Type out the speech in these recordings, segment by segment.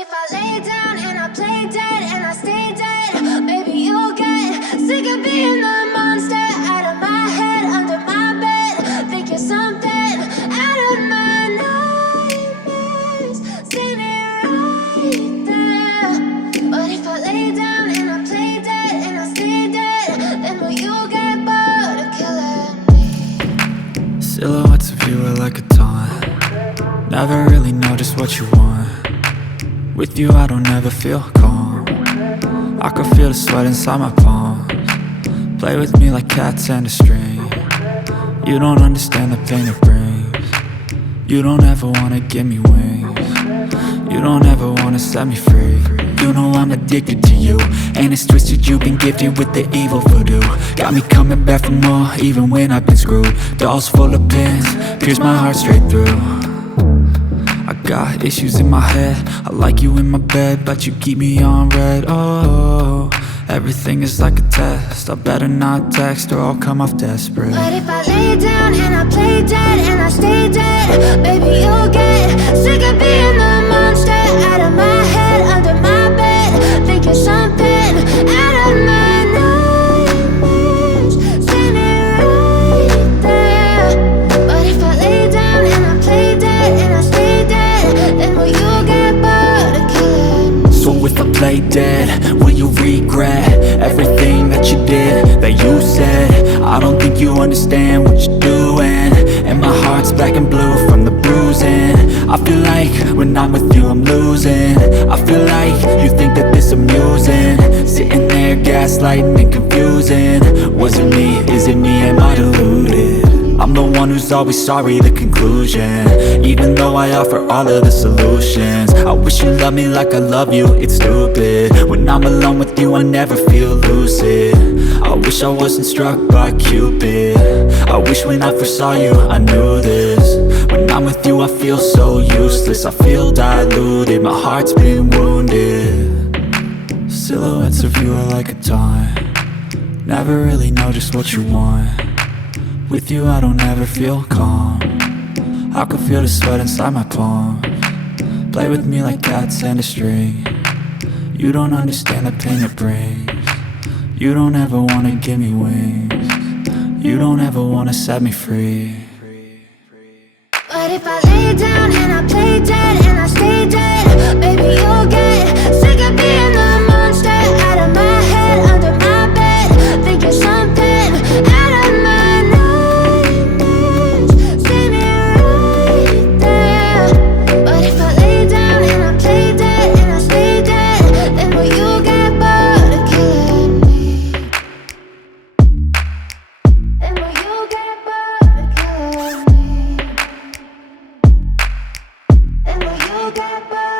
if I lay down and I play dead and I stay dead, maybe you'll get sick of being the monster out of my head, under my bed. Think you're something out of my nightmares, standing right there. But if I lay down and I play dead and I stay dead, then will you get bored of killing me? Silhouettes of you are like a taunt. Never really know just what you want. With you I don't ever feel calm. I can feel the sweat inside my palms. Play with me like cats and a string. You don't understand the pain it brings. You don't ever wanna give me wings. You don't ever wanna set me free. You know I'm addicted to you, and it's twisted, you've been gifted with the evil voodoo. Got me coming back for more, even when I've been screwed. Dolls full of pins, pierce my heart straight through. I got issues in my head, I like you in my bed, but you keep me on red. Oh, everything is like a test, I better not text or I'll come off desperate. But if I lay down and I play dead and I stay dead, baby you'll get sick of being the monster out of my head, under my bed. Think you're something out of my nightmares, standing right there. But if I lay down and I play dead and I stay dead, then will you get bored of killing me? So if I play dead, will you regret everything that you did, that you said? I don't think you understand what you're doing, and my heart's black and blue from the bruising. I feel like when I'm with you I'm losing. I feel like you think that this amusing, sitting there gaslighting and confusing. Was it me? Is it me? Am I deluded? I'm the one who's always sorry, the conclusion, even though I offer all of the solutions. I wish you loved me like I love you, it's stupid. When I'm alone with you I never feel lucid. I wish I wasn't struck by Cupid. I wish when I first saw you I knew this. When I'm with you I feel so useless, I feel diluted, my heart's been wounded. Silhouettes of you are like a taunt. Never really know just what you want. With you I don't ever feel calm. I can feel the sweat inside my palms. Play with me like cats and a string. You don't understand the pain it brings. You don't ever wanna give me wings. You don't ever wanna set me free. But if I lay down and I play dead and I stay dead, baby you'll get sick of being the monster out of my head, under my bed. Think you're something out of my nightmares, standing right there. But if I lay down and I play dead and I stay dead, then will you get bored of killing me? Then will you get bored of killing me? And will you get bored?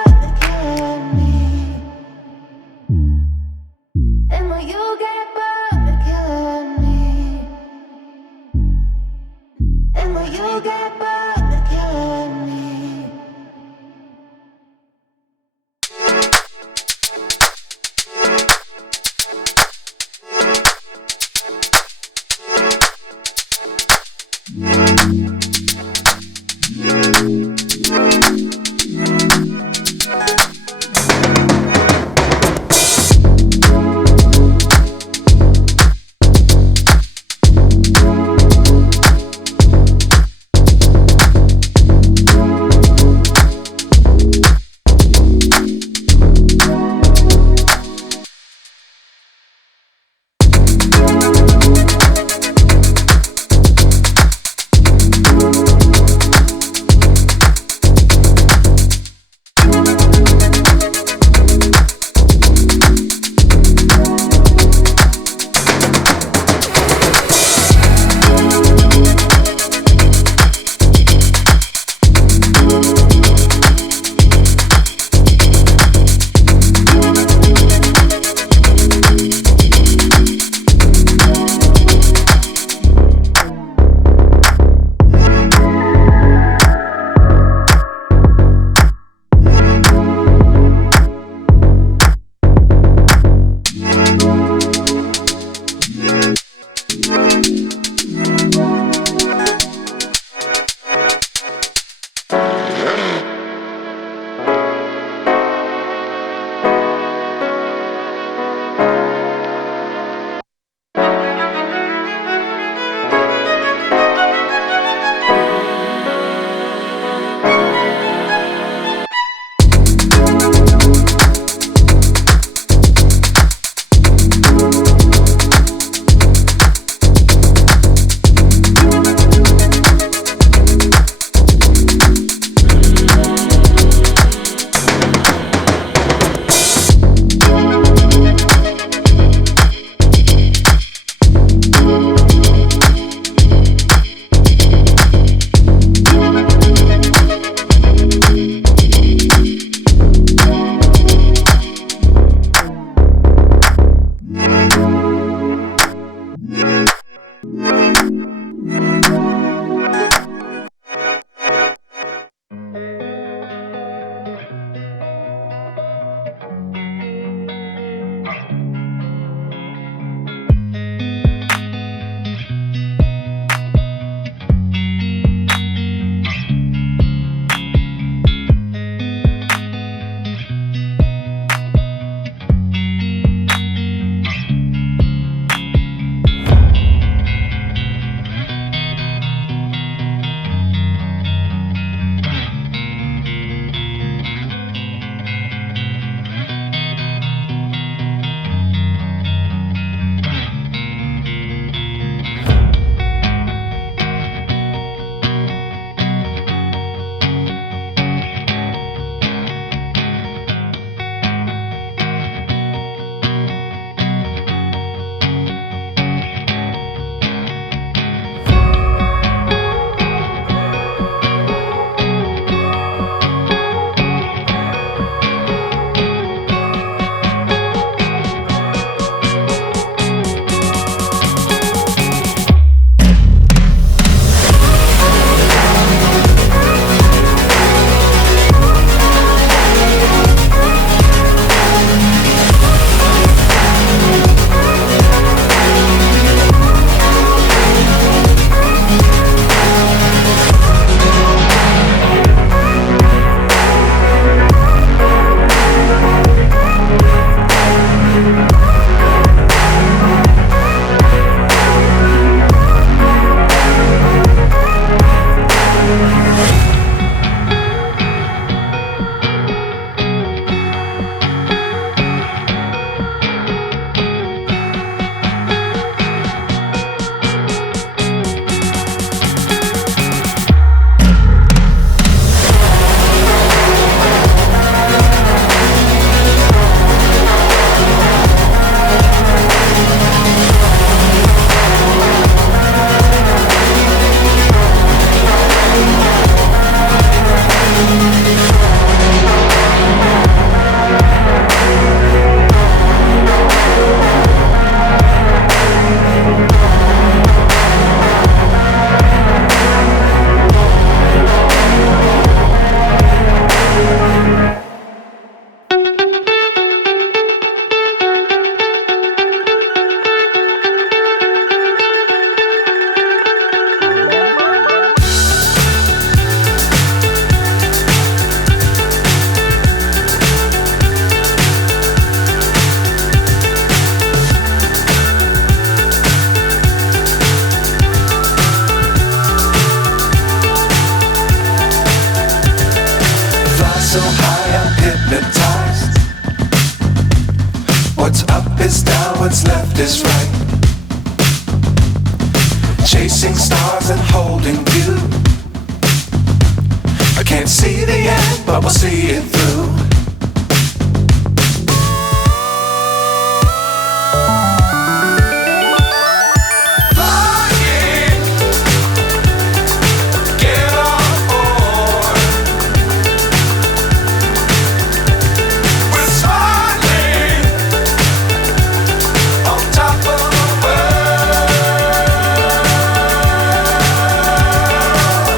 is down, what's left is right. Chasing stars and holding you. I can't see the end, but we'll see it through.